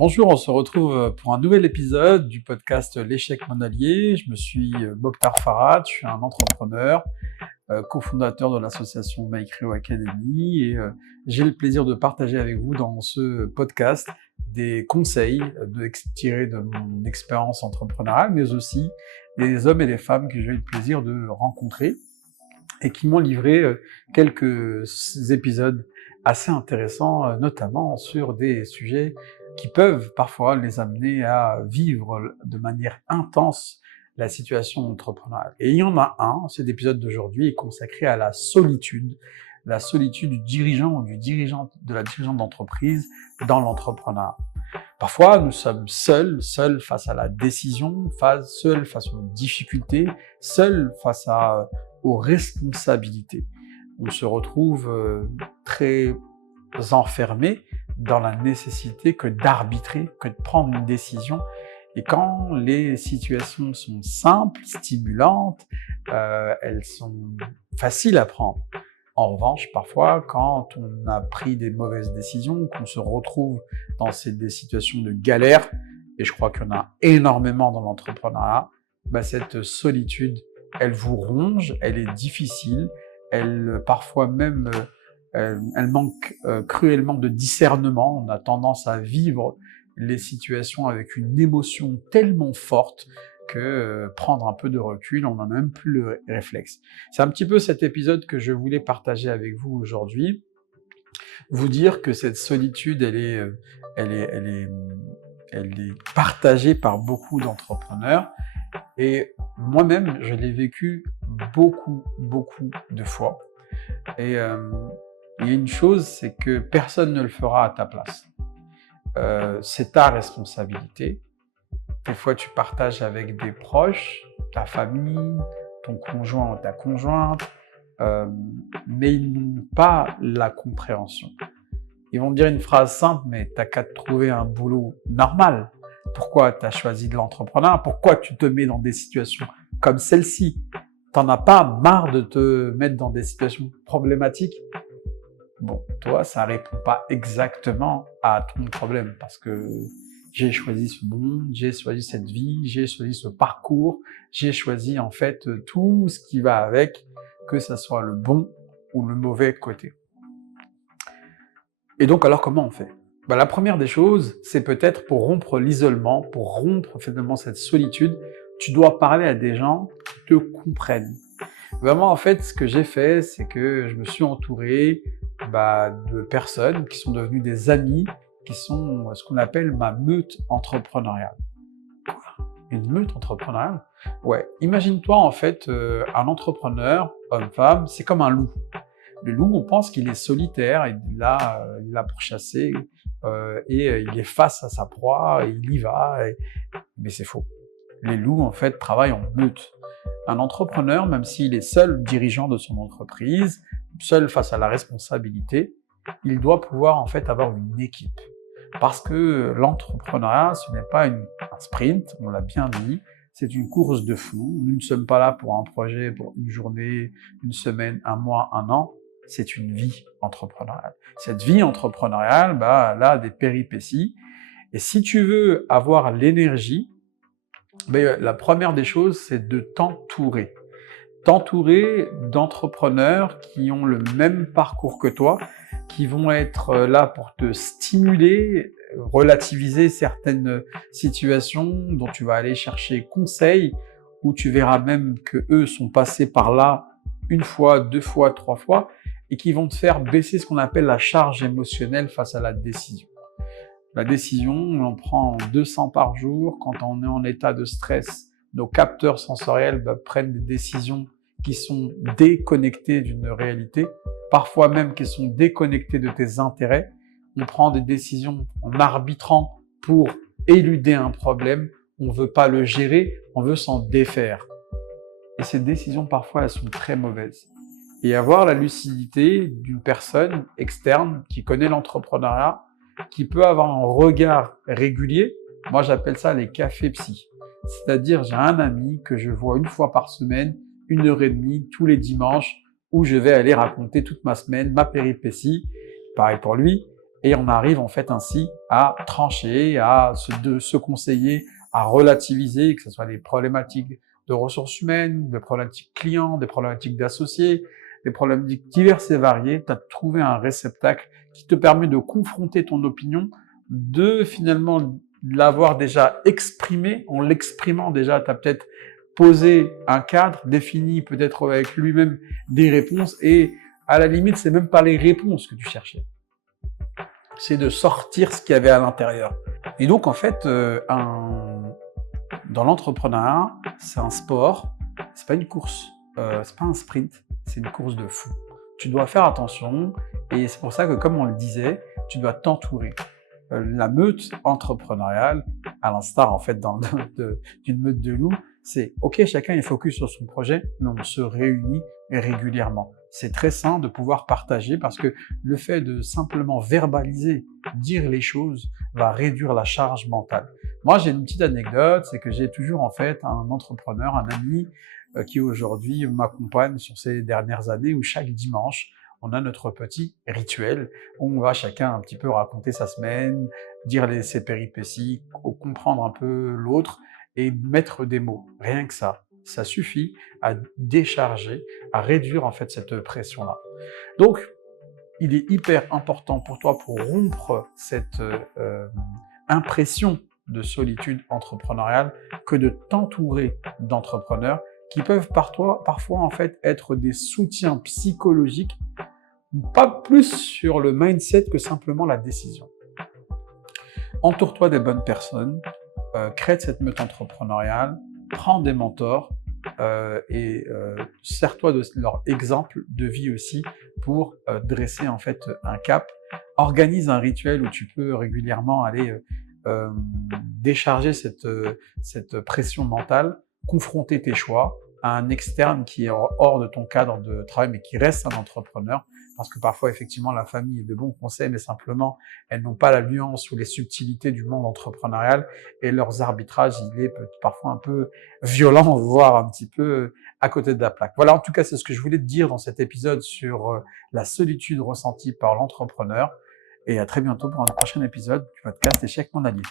Bonjour, on se retrouve pour un nouvel épisode du podcast L'échec monalier. Je me suis Mokhtar Farad, je suis un entrepreneur, cofondateur de l'association MyCreo Academy et j'ai le plaisir de partager avec vous dans ce podcast des conseils tirés de mon expérience entrepreneuriale, mais aussi des hommes et des femmes que j'ai eu le plaisir de rencontrer et qui m'ont livré quelques épisodes assez intéressants, notamment sur des sujets qui peuvent parfois les amener à vivre de manière intense la situation entrepreneuriale. Et il y en a un, cet épisode d'aujourd'hui est consacré à la solitude du dirigeant ou de la dirigeante d'entreprise dans l'entrepreneuriat. Parfois, nous sommes seuls face à la décision, seuls face aux difficultés, seuls face aux responsabilités. On se retrouve très enfermés dans la nécessité que d'arbitrer, que de prendre une décision. Et quand les situations sont simples, stimulantes, elles sont faciles à prendre. En revanche, parfois, quand on a pris des mauvaises décisions, qu'on se retrouve dans des situations de galère, et je crois qu'il y en a énormément dans l'entrepreneuriat, cette solitude, elle vous ronge, elle est difficile, parfois même, elle manque cruellement de discernement. On a tendance à vivre les situations avec une émotion tellement forte que prendre un peu de recul, on n'en a même plus le réflexe. C'est un petit peu cet épisode que je voulais partager avec vous aujourd'hui, vous dire que cette solitude, elle est partagée par beaucoup d'entrepreneurs, et moi-même, je l'ai vécu beaucoup de fois. Et il y a une chose, c'est que personne ne le fera à ta place. C'est ta responsabilité. Des fois, tu partages avec des proches, ta famille, ton conjoint ou ta conjointe, mais ils n'ont pas la compréhension. Ils vont te dire une phrase simple, mais t'as qu'à te trouver un boulot normal. Pourquoi tu as choisi de l'entrepreneuriat? Pourquoi tu te mets dans des situations comme celle-ci? T'en as pas marre de te mettre dans des situations problématiques? Bon, toi, ça répond pas exactement à ton problème, parce que j'ai choisi ce monde, j'ai choisi cette vie, j'ai choisi ce parcours, j'ai choisi en fait tout ce qui va avec, que ça soit le bon ou le mauvais côté. Et donc alors comment on fait? La première des choses, c'est peut-être pour rompre l'isolement, pour rompre finalement cette solitude, tu dois parler à des gens qui te comprennent. Vraiment, en fait, ce que j'ai fait, c'est que je me suis entouré de personnes qui sont devenues des amis, qui sont ce qu'on appelle ma meute entrepreneuriale. Une meute entrepreneuriale? Ouais, imagine-toi en fait un entrepreneur, homme-femme, c'est comme un loup. Le loup, on pense qu'il est solitaire, il est là pour chasser, et il est face à sa proie, et il y va, mais c'est faux. Les loups, en fait, travaillent en meute. Un entrepreneur, même s'il est seul dirigeant de son entreprise, seul face à la responsabilité, il doit pouvoir en fait avoir une équipe. Parce que l'entrepreneuriat, ce n'est pas un sprint, on l'a bien dit, c'est une course de fond. Nous ne sommes pas là pour un projet, pour une journée, une semaine, un mois, un an. C'est une vie entrepreneuriale. Cette vie entrepreneuriale, elle a des péripéties. Et si tu veux avoir l'énergie, la première des choses, c'est de t'entourer. T'entourer d'entrepreneurs qui ont le même parcours que toi, qui vont être là pour te stimuler, relativiser certaines situations dont tu vas aller chercher conseil, où tu verras même que eux sont passés par là une fois, deux fois, trois fois, et qui vont te faire baisser ce qu'on appelle la charge émotionnelle face à la décision. La décision, on en prend 200 par jour. Quand on est en état de stress, nos capteurs sensoriels prennent des décisions qui sont déconnectées d'une réalité, parfois même qui sont déconnectées de tes intérêts. On prend des décisions en arbitrant pour éluder un problème. On ne veut pas le gérer, on veut s'en défaire. Et ces décisions, parfois, elles sont très mauvaises. Et avoir la lucidité d'une personne externe qui connaît l'entrepreneuriat, qui peut avoir un regard régulier, moi j'appelle ça les cafés psy. C'est-à-dire, j'ai un ami que je vois une fois par semaine, 1h30, tous les dimanches, où je vais aller raconter toute ma semaine, ma péripétie, pareil pour lui, Et on arrive en fait ainsi à trancher, à se conseiller, à relativiser, que ce soit les problématiques de ressources humaines, des problématiques clients, des problématiques d'associés, des problématiques diverses et variées. Tu as trouvé un réceptacle qui te permet de confronter ton opinion, de finalement l'avoir déjà exprimé. En l'exprimant déjà, tu as peut-être posé un cadre, défini peut-être avec lui-même des réponses, et à la limite, c'est même pas les réponses que tu cherchais. C'est de sortir ce qu'il y avait à l'intérieur. Et donc, en fait, dans l'entrepreneuriat, c'est un sport, c'est pas une course, c'est pas un sprint, c'est une course de fou. Tu dois faire attention, et c'est pour ça que, comme on le disait, tu dois t'entourer. La meute entrepreneuriale, à l'instar en fait d'une meute de loups, c'est ok, chacun est focus sur son projet, mais on se réunit régulièrement. C'est très sain de pouvoir partager parce que le fait de simplement verbaliser, dire les choses, va réduire la charge mentale. Moi, j'ai une petite anecdote, c'est que j'ai toujours en fait un entrepreneur, un ami qui aujourd'hui m'accompagne sur ces dernières années où chaque dimanche, on a notre petit rituel où on va chacun un petit peu raconter sa semaine, dire ses péripéties, comprendre un peu l'autre et mettre des mots. Rien que ça, ça suffit à décharger, à réduire en fait cette pression-là. Donc, il est hyper important pour toi pour rompre cette impression de solitude entrepreneuriale que de t'entourer d'entrepreneurs qui peuvent parfois en fait être des soutiens psychologiques, pas plus sur le mindset que simplement la décision. Entoure-toi des bonnes personnes, crée cette meute entrepreneuriale, prends des mentors et sers-toi de leur exemple de vie aussi pour dresser en fait un cap. Organise un rituel où tu peux régulièrement aller décharger cette pression mentale, confronter tes choix à un externe qui est hors de ton cadre de travail mais qui reste un entrepreneur, parce que parfois effectivement la famille est de bons conseils mais simplement elles n'ont pas la nuance ou les subtilités du monde entrepreneurial et leurs arbitrages il est parfois un peu violent, voire un petit peu à côté de la plaque. Voilà, en tout cas c'est ce que je voulais te dire dans cet épisode sur la solitude ressentie par l'entrepreneur, et à très bientôt pour un prochain épisode du podcast Échec Mon Allié.